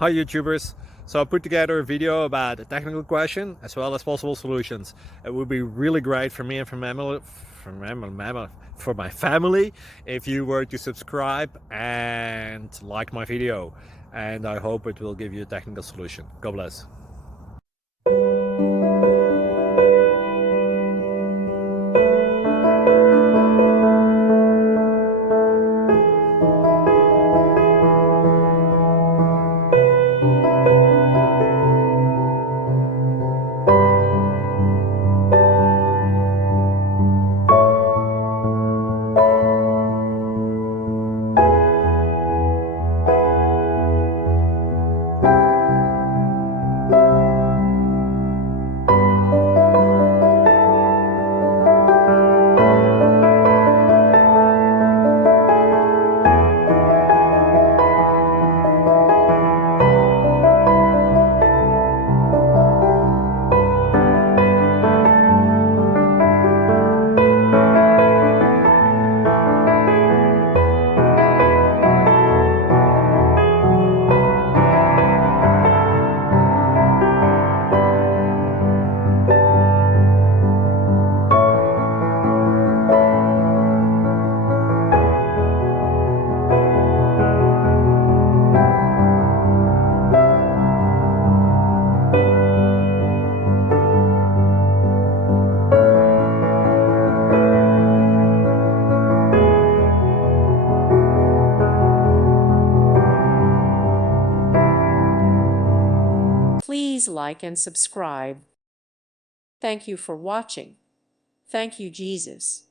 Hi YouTubers! So I put together a video about a technical question as well as possible solutions. It would be really great for me and for my family if you were to subscribe and like my video, and I hope it will give you a technical solution. God bless. Please like and subscribe. Thank you for watching. Thank you, Jesus.